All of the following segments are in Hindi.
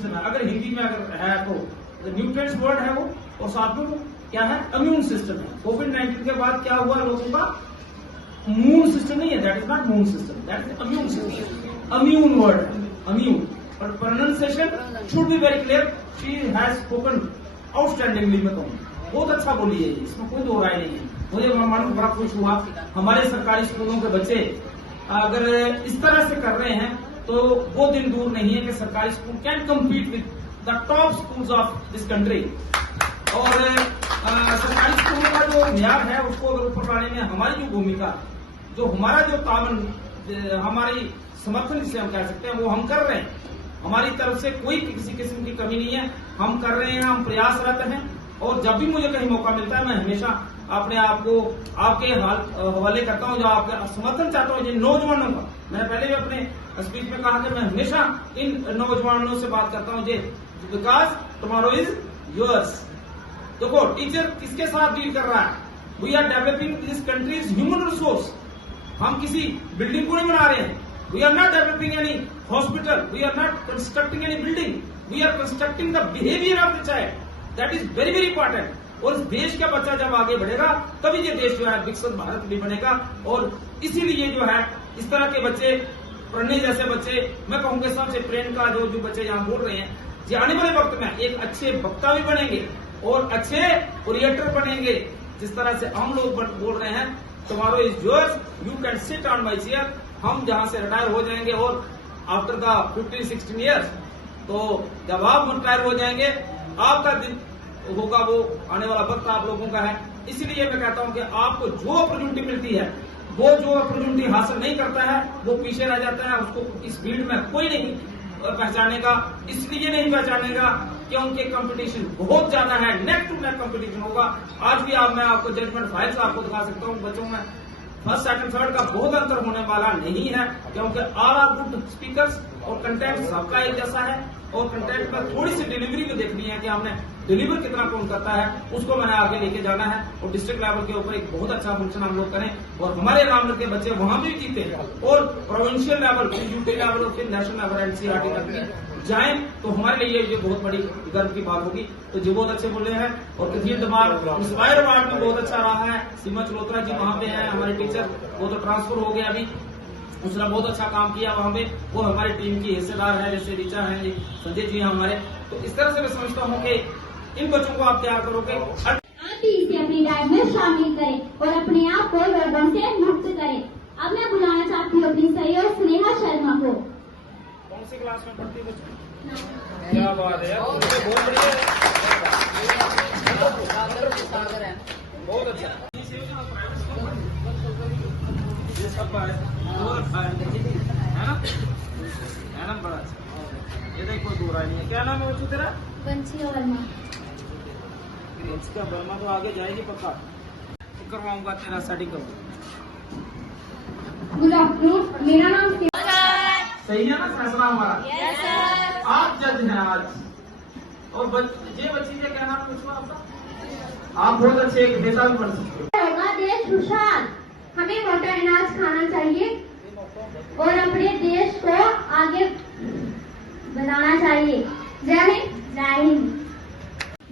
सिस्टम है, अगर हिंदी में अगर है तो न्यूट्रिएंट्स वर्ड है वो, और साथ में क्या है, इम्यून सिस्टम है। कोविड-19 के बाद क्या हुआ लोगों का, इम्यून सिस्टम नहीं है, that is not immune system, that is immune system, immune word है, इम्यून। और pronunciation should be very clear, she has spoken outstandingly, मैं कहूँ बहुत अच्छा बोली है, इसमें कोई दो राय नहीं है। मुझे मालूम बड़ा खुश हुआ, हमारे सरकारी स्कूलों के बच्चे अगर इस तरह से कर रहे हैं तो वो दिन दूर नहीं है कि सरकारी school can compete with the top schools of this country. और सरकारी स्कूलों का जो म्यार है उसको अगर ऊपर लाने में हमारी जो भूमिका, जो हमारा जो तामन, हमारी समर्थन जिसे हम कह सकते हैं, वो हम कर रहे हैं। हमारी तरफ से कोई किसी किस्म की कमी नहीं है, हम कर रहे हैं, हम प्रयासरत हैं। और जब भी मुझे कहीं मौका मिलता है मैं हमेशा अपने आप को आपके हवाले करता हूं, जो आपका समर्थन चाहता हूं जिन नौजवानों का। मैंने पहले भी अपने स्पीच में कहा कि मैं हमेशा इन नौजवानों से बात करता हूं, बिकॉज टुमारो इज योर्स। देखो टीचर किसके साथ डील कर रहा है, we are developing this countries human resource. हम किसी बिल्डिंग को नहीं बना रहे हैं, we are not developing any hospital, we are not constructing any building, we are constructing the behaviour of the child, that is very very important. और इस देश का बच्चा जब आगे बढ़ेगा तभी ये देश जो है विकसित भारत भी बनेगा। और इसीलिए जो है इस तरह के बच्चे, पढ़ने जैसे बच्चे, मैं कहूँगा सबसे प्रेरणा का जो बच्चे यहाँ बोल रहे हैं, ये आने वाले वक्त में एक अच्छे वक्ता भी बनेंगे और अच्छे ओरिएंटर बनेंगे। जिस तरह से हम लोग बोल रहे हैं tomorrow is yours, you can sit on my chair. हम जहां से रिटायर हो जाएंगे और आफ्टर द 15-16 ईयर्स, तो जब आप रिटायर हो जाएंगे आपका दिन होगा, वो आने वाला वक्त आप लोगों का है। इसीलिए मैं कहता हूं कि आपको जो अपॉर्चुनिटी मिलती है, वो जो अपॉर्चुनिटी हासिल नहीं करता है वो पीछे रह जाता है, उसको इस फील्ड में कोई नहीं पहचानेगा। इसलिए नहीं पहचानेगा क्योंकि कंपटीशन बहुत ज्यादा है, नेक टू नेक कंपटीशन होगा। आज भी मैं आपको जजमेंट फाइल्स आपको दिखा सकता हूँ, बच्चों में फर्स्ट सेकंड थर्ड का बहुत अंतर होने वाला नहीं है, क्योंकि ऑल आर गुड स्पीकर्स और कंटेंट सबका एक जैसा है। और कंटेंट में थोड़ी सी डिलीवरी भी देखनी है कि हमने डिलीवर कितना कौन करता है, उसको मैंने आगे लेके जाना है। और डिस्ट्रिक्ट लेवल के ऊपर एक बहुत अच्छा फंक्शन हम लोग करें और हमारे रामनगर के बच्चे वहां भी जीते, और प्रोविंशियल लेवल, फिर यूपी लेवल और फिर नेशनल लेवल एनसीईआरटी तक जाए, तो हमारे लिए ये बहुत बड़ी गर्व की बात होगी। तो जी बहुत अच्छे बोले हैं। और कथित दिमाग इंस्पायर अवार्ड भी बहुत अच्छा रहा है, सीमा चलोत्रा जी वहां पे हैं, हमारे टीचर, वो तो ट्रांसफर हो गया अभी, उसने बहुत अच्छा काम किया वहां पे, वो हमारी टीम की हिस्सेदार है, जैसे ऋचा है, संजय जी हैं हमारे। तो इस तरह से मैं समझता हूँ कि इन बच्चों को आप तैयार करोगे, आप भी इसे अपनी लाइफ में शामिल करें और अपने आप को रोगों से मुक्त करें। अब मैं बुलाना चाहती हूँ अपनी सहयोग स्नेहा शर्मा को। कौन सी क्लास में पढ़ती बच्ची? क्या बात है, बहुत बढ़िया, बहुत अच्छा। है ना, बड़ा अच्छा, ये देखो दूर नहीं है। क्या नाम है बच्चों तेरा? वंशिका वर्मा। वंशिका वर्मा तो आगे जाएगी पक्का, करवाऊंगा तेरा सेटिंग करूंगा। गुड आफ्टरनून, मेरा नाम सही है ना फैसला हमारा? yes, आप जज हैं आज। और ये बच्ची का क्या नाम पूछो आपका? आप बहुत अच्छे एक नेता भी बन सकते होगा देश खुशहाल। हमें मोटा अनाज खाना चाहिए और अपने देश को आगे बनाना चाहिए। जय हिंद, जय हिंद।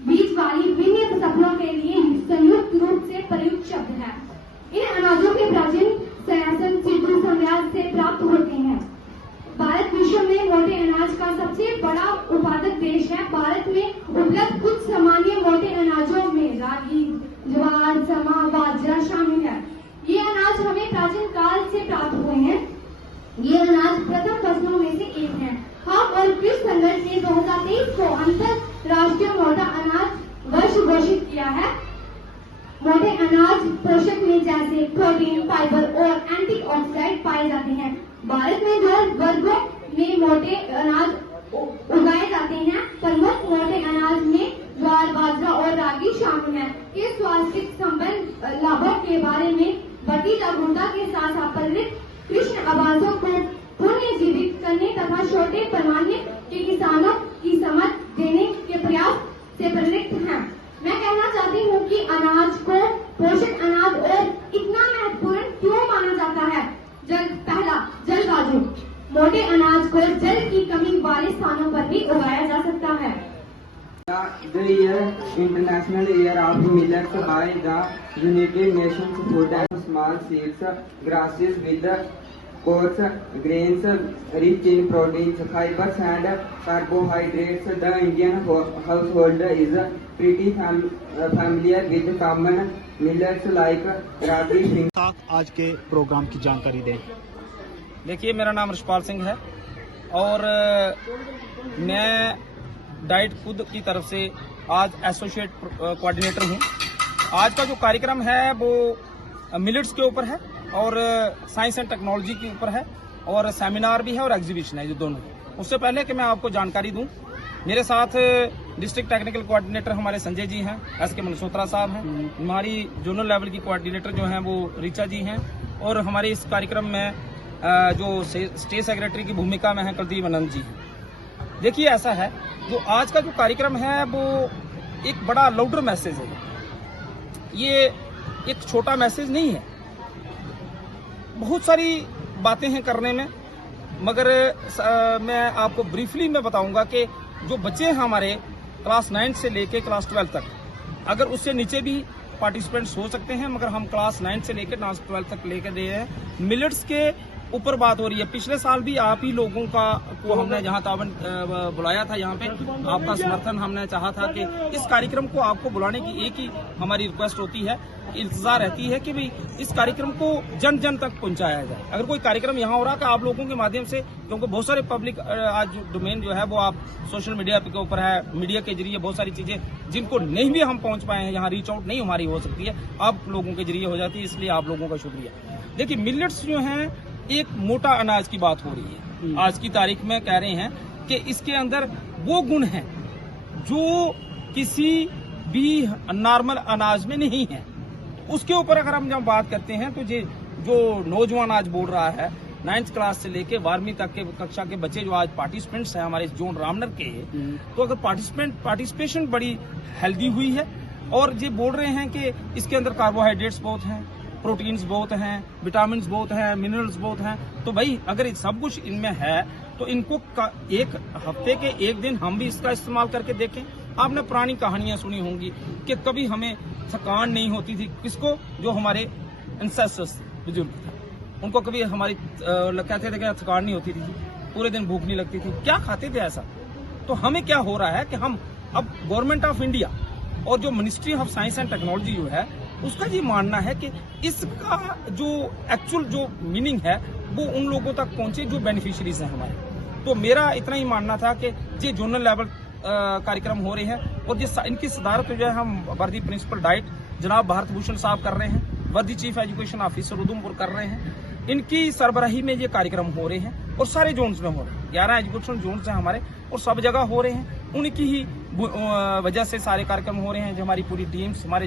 बीच वाली विभिन्न सपनों के लिए संयुक्त रूप से प्रयुक्त शब्द है। इन अनाजों के प्राचीन शासन सिंधु साम्राज्य से प्राप्त होते हैं। भारत विश्व में मोटे अनाज का सबसे बड़ा उत्पादक देश है। भारत में उपलब्ध कुछ सामान्य मोटे अनाजों में रागी, ज्वार, चना, बाजरा शामिल है। ये अनाज हमें प्राचीन काल से प्राप्त हुए हैं। ये अनाज प्रथम फसलों में से एक है। हम और कृषि संगठन ने 2023 को अंतरराष्ट्रीय मोटा अनाज वर्ष घोषित किया है। मोटे अनाज पोषक में जैसे प्रोटीन, फाइबर और एंटीऑक्सीडेंट पाए जाते हैं। भारत में जो वर्गों में मोटे अनाज उगाए जाते हैं, प्रमुख मोटे अनाज में ज्वार, बाजरा और रागी शामिल है। इस स्वास्थ्य संबंध लाभों के बारे में बढ़ती जागरूकता के साथ साथ परिवृत्त कृषि आवासों को पुनर्जीवित करने तथा छोटे पैमाने के किसानों की समझ देने के प्रयास से प्रेरित हैं। मैं कहना चाहती हूँ कि अनाज को पोषक अनाज और इतना महत्वपूर्ण क्यों माना जाता है? पहला, जलवायु। मोटे अनाज को जल की कमी वाले स्थानों पर भी उगाया जा सकता है। the year International Year of Millets by the United Nations Food and Small Seeds, grasses with coarse grains rich in proteins, fibers and carbohydrates. The Indian household is pretty familiar with common millets like ragi, finger. आज के प्रोग्राम की जानकारी दें। देखिए, मेरा नाम रशपाल सिंह है और मैं डाइट फूड की तरफ से आज एसोसिएट कोऑर्डिनेटर हूँ। आज का जो कार्यक्रम है वो मिलेट्स के ऊपर है और साइंस एंड टेक्नोलॉजी के ऊपर है और सेमिनार भी है और एग्जीबिशन है, ये दोनों। उससे पहले कि मैं आपको जानकारी दूं, मेरे साथ डिस्ट्रिक्ट टेक्निकल कोऑर्डिनेटर हमारे संजय जी हैं, एसके मल्होत्रा साहब हैं, हमारी जोनल लेवल की कोऑर्डिनेटर जो हैं वो ऋचा जी हैं और हमारे इस कार्यक्रम में जो स्टेट सेक्रेटरी की भूमिका में है कुलदीप आनंद जी। देखिए, ऐसा है, जो आज का जो कार्यक्रम है वो एक बड़ा लाउडर मैसेज है। ये एक छोटा मैसेज नहीं है, बहुत सारी बातें हैं करने में, मगर मैं आपको ब्रीफली में बताऊंगा कि जो बच्चे हैं हमारे क्लास 9 से लेके क्लास 12 तक, अगर उससे नीचे भी पार्टिसिपेंट्स हो सकते हैं, मगर हम क्लास 9 से लेकर क्लास 12 तक लेकर दे रहे हैं। मिलेट्स के ऊपर बात हो रही है। पिछले साल भी आप ही लोगों को हमने जहां तावन बुलाया था, यहाँ पे आपका समर्थन हमने चाहा था कि इस कार्यक्रम को आपको बुलाने की एक ही हमारी रिक्वेस्ट होती है, इंतजार रहती है कि भाई इस कार्यक्रम को जन जन तक पहुंचाया जाए। अगर कोई कार्यक्रम यहाँ हो रहा है तो आप लोगों के माध्यम से, क्योंकि बहुत सारे पब्लिक आज डोमेन जो है वो आप सोशल मीडिया के ऊपर है, मीडिया के जरिए बहुत सारी चीजें जिनको नहीं भी हम पहुंच पाए हैं, यहाँ रीच आउट नहीं हमारी हो सकती है, आप लोगों के जरिए हो जाती है, इसलिए आप लोगों का शुक्रिया। देखिए, मिलेट्स जो है एक मोटा अनाज की बात हो रही है। आज की तारीख में कह रहे हैं कि इसके अंदर वो गुण हैं जो किसी भी नॉर्मल अनाज में नहीं है। उसके ऊपर अगर हम जब बात करते हैं तो जो नौजवान आज बोल रहा है, 9th क्लास से लेके 12वीं तक के कक्षा के बच्चे जो आज पार्टिसिपेंट्स हैं हमारे जोन रामनगर के, तो अगर पार्टिसिपेशन बड़ी हेल्दी हुई है और ये बोल रहे हैं कि इसके अंदर कार्बोहाइड्रेट्स बहुत हैं, प्रोटीन्स बहुत हैं, विटामिन बहुत हैं, मिनरल्स बहुत हैं, तो भाई अगर सब कुछ इनमें है तो इनको एक हफ्ते के एक दिन हम भी इसका इस्तेमाल करके देखें। आपने पुरानी कहानियां सुनी होंगी कि कभी हमें थकान नहीं होती थी, किसको, जो हमारे एंसेस्टर्स बुजुर्ग थे, उनको कभी हमारी कहते थे कि थकान नहीं होती थी, पूरे दिन भूख नहीं लगती थी, क्या खाते थे ऐसा। तो हमें क्या हो रहा है कि हम अब गवर्नमेंट ऑफ इंडिया और जो ministry of science and technology जो है उसका ये मानना है कि इसका जो एक्चुअल जो मीनिंग है वो उन लोगों तक पहुंचे जो बेनिफिशियरीज हैं हमारे। तो मेरा इतना ही मानना था कि ये जोनल लेवल कार्यक्रम हो रहे हैं और ये इनकी सदारत जो है हम वर्दी प्रिंसिपल डाइट जनाब भारत भूषण साहब कर रहे हैं, वर्दी चीफ एजुकेशन ऑफिसर उधमपुर कर रहे हैं। इनकी सरबराही में ये कार्यक्रम हो रहे हैं और सारे जोन्स में हो रहे हैं, 11 एजुकेशन जोन्स हैं हमारे और सब जगह हो रहे हैं। उनकी ही वजह से सारे कार्यक्रम हो रहे हैं। जो हमारी पूरी टीम्स, हमारे